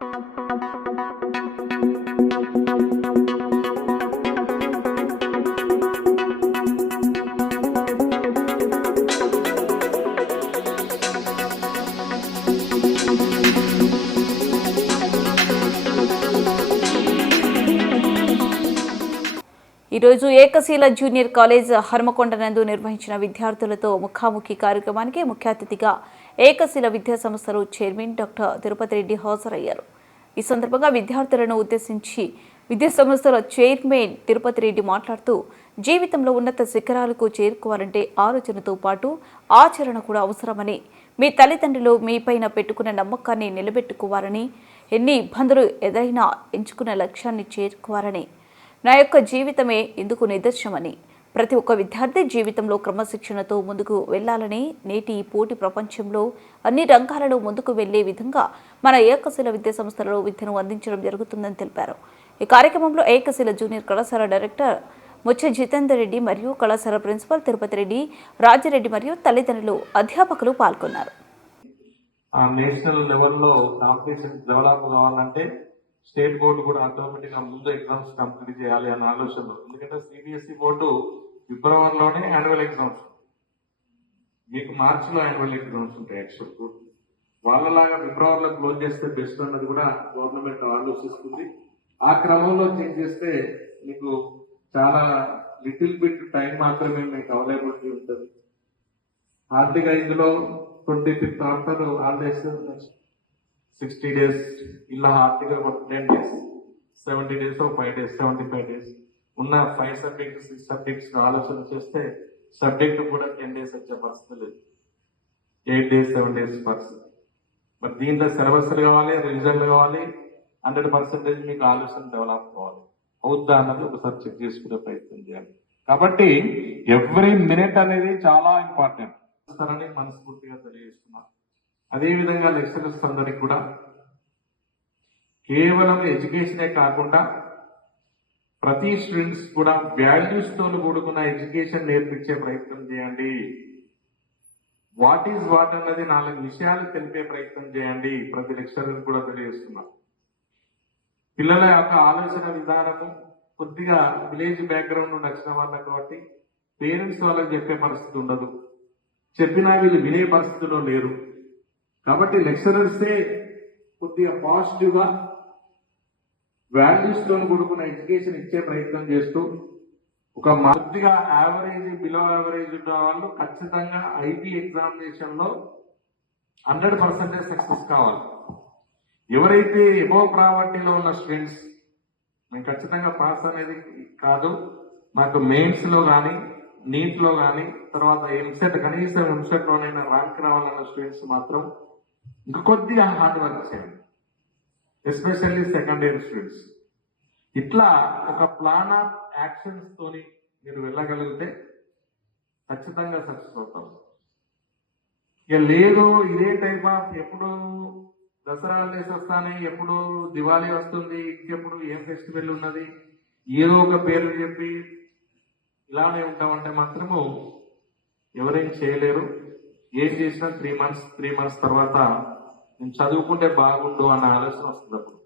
ఈరోజు Ekashila junior college Hanamkonda నందు నిర్వహించిన విద్యార్థులతో ముఖాముఖి కార్యక్రమానికి ముఖ్య అతిథిగా ఏకశీల విద్యా సంస్థలు చైర్మన్ డాక్టర్ తిరుపతి రెడ్డి హాజరయ్యారు. ఈ సందర్భంగా విద్యార్థులను ఉద్దేశించి విద్యా సంస్థల చైర్మన్ తిరుపతి రెడ్డి మాట్లాడుతూ, జీవితంలో ఉన్నత శిఖరాలకు చేరుకోవాలంటే ఆలోచనతో పాటు ఆచరణ కూడా అవసరమని, మీ తల్లిదండ్రులు మీపైన పెట్టుకున్న నమ్మకాన్ని నిలబెట్టుకోవాలని, ఎన్ని ఇబ్బందులు ఎదురైనా ఎంచుకున్న లక్ష్యాన్ని చేరుకోవాలని, నా యొక్క జీవితమే ఇందుకు నిదర్శనమని, ప్రతి ఒక్క విద్యార్థి జీవితంలో క్రమశిక్షణతో ముందుకు వెళ్లాలని, నేటి ఈ పోటీ ప్రపంచంలో అన్ని రంగాలలో ముందుకు వెళ్లే విధంగా మన ఏకశీల విద్యా సంస్థలలో విద్యను అందించడం జరుగుతుందని తెలిపారు. ఈ కార్యక్రమంలో ఏకశీల జూనియర్ కళాశాల డైరెక్టర్ ముచ్చ జితేందర్ రెడ్డి మరియు కళాశాల ప్రిన్సిపల్ తిరుపతి రెడ్డి, రాజిరెడ్డి మరియు తల్లిదండ్రులు, అధ్యాపకులు పాల్గొన్నారు. నేషనల్ లెవెల్లో కాంపిటీషన్ డెవలప్ కావాలంటే స్టేట్ బోర్డు కూడా ఆటోమేటిక్ గా ముందు ఎగ్జామ్స్ కంప్లీట్ చేయాలి అనే ఆలోచనలో. ఎందుకంటే సిబిఎస్ఈ బోర్డు ఫిబ్రవరిలోనే యాన్యువల్ ఎగ్జామ్స్, మీకు మార్చిలో యాన్యువల్ ఎగ్జామ్స్ ఉంటాయి. యాక్చువల్ వాళ్ళలాగా ఫిబ్రవరిలో క్లోజ్ చేస్తే బెస్ట్ అన్నది కూడా గవర్నమెంట్ ఆలోచిస్తుంది. ఆ క్రమంలో చెక్ చేస్తే మీకు చాలా లిటిల్ బిట్ టైం మాత్రమే మీకు అవైలబిలిటీ ఉంటుంది. హార్డ్గా ఇందులో 25th ఆఫ్టర్ హాలిడేస్ 60 days ఇలా హార్డ్గా 10 days 70 days 5 days 75 days ఉన్న 5 subjects 6 subjects ఆలోచన చేస్తే సబ్జెక్ట్ కూడా 10 days వచ్చే పరిస్థితి లేదు, 8 days 7 days పరిస్థితి. మరి దీంట్లో సిలబస్ కావాలి, రివిజన్లు కావాలి, 100% మీకు ఆలోచన డెవలప్ కావాలి. అవుద్దా అన్నది ఒకసారి చెక్ చేసుకునే ప్రయత్నం చేయాలి. కాబట్టి ఎవ్రీ మినిట్ అనేది చాలా ఇంపార్టెంట్ అని మనస్ఫూర్తిగా తెలియజేస్తున్నా. అదేవిధంగా లెక్చరర్స్ అందరికి కూడా కేవలం ఎడ్యుకేషనే కాకుండా ప్రతి స్టూడెంట్స్ కూడా వాల్యూస్ తో కూడుకున్న ఎడ్యుకేషన్ నేర్పించే ప్రయత్నం చేయండి. వాట్ ఈజ్ వాట్ అన్నది 4 విషయాలు తెలిపే ప్రయత్నం చేయండి. ప్రతి లెక్చరర్ కూడా తెలియజేస్తున్నా. పిల్లల యొక్క ఆలోచన విధానము కొద్దిగా విలేజ్ బ్యాక్గ్రౌండ్ నుండి వచ్చిన వాళ్ళకి కాబట్టి పేరెంట్స్ వాళ్ళకి చెప్పే పరిస్థితి ఉండదు, చెప్పినా వీళ్ళు వినే పరిస్థితిలో లేరు. కాబట్టి లెక్చరర్సే కొద్దిగా పాజిటివ్ గా వాల్యూస్ తో కూడుకున్న ఎడ్యుకేషన్ ఇచ్చే ప్రయత్నం చేస్తూ, ఒక కొద్దిగా యావరేజ్ బిలో యావరేజ్ ఉన్న వాళ్ళు ఖచ్చితంగా ఐటీ ఎగ్జామినేషన్ లో 100% సక్సెస్ కావాలి. ఎవరైతే ఎబోవ్ ప్రావర్టీలో ఉన్న స్టూడెంట్స్ మేము ఖచ్చితంగా పాస్ అనేది కాదు, మాకు మెయిన్స్ లో కానీ నీట్ లో కానీ తర్వాత ఎంసెట్ కనీసం ఎంసెట్ లోనైనా ర్యాంక్ రావాలన్న స్టూడెంట్స్ మాత్రం ఇంకొద్దిగా హార్డ్ వర్క్ చేయండి, ఎస్పెషల్లీ సెకండ్ ఇయర్ స్టూడెంట్స్. ఇట్లా ఒక ప్లాన్ ఆఫ్ యాక్షన్స్ తోని మీరు వెళ్ళగలిగితే ఖచ్చితంగా సక్సెస్ అవుతాం. ఇక లేదు ఇదే టైప్ ఆఫ్ ఎప్పుడు దసరా హాలిడేస్ వస్తానే, ఎప్పుడు దివాళీ వస్తుంది, ఇంకెప్పుడు ఏం ఫెస్టివల్ ఉన్నది, ఏదో ఒక పేర్లు చెప్పి ఇలానే ఉంటామంటే మాత్రము ఎవరేం చేయలేరు. ఏం చేసినా 3 months తర్వాత నేను చదువుకుంటే బాగుండు అన్న ఆలోచన వస్తుంది. అప్పుడు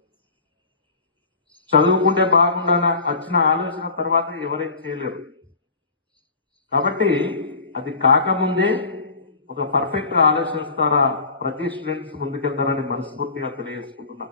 చదువుకుంటే బాగుండు అన్న వచ్చిన ఆలోచన తర్వాత ఎవరేం చేయలేరు. కాబట్టి అది కాకముందే ఒక పర్ఫెక్ట్ ఆలోచన ద్వారా ప్రతి స్టూడెంట్స్ ముందుకెళ్తారని మనస్ఫూర్తిగా తెలియజేసుకుంటున్నా.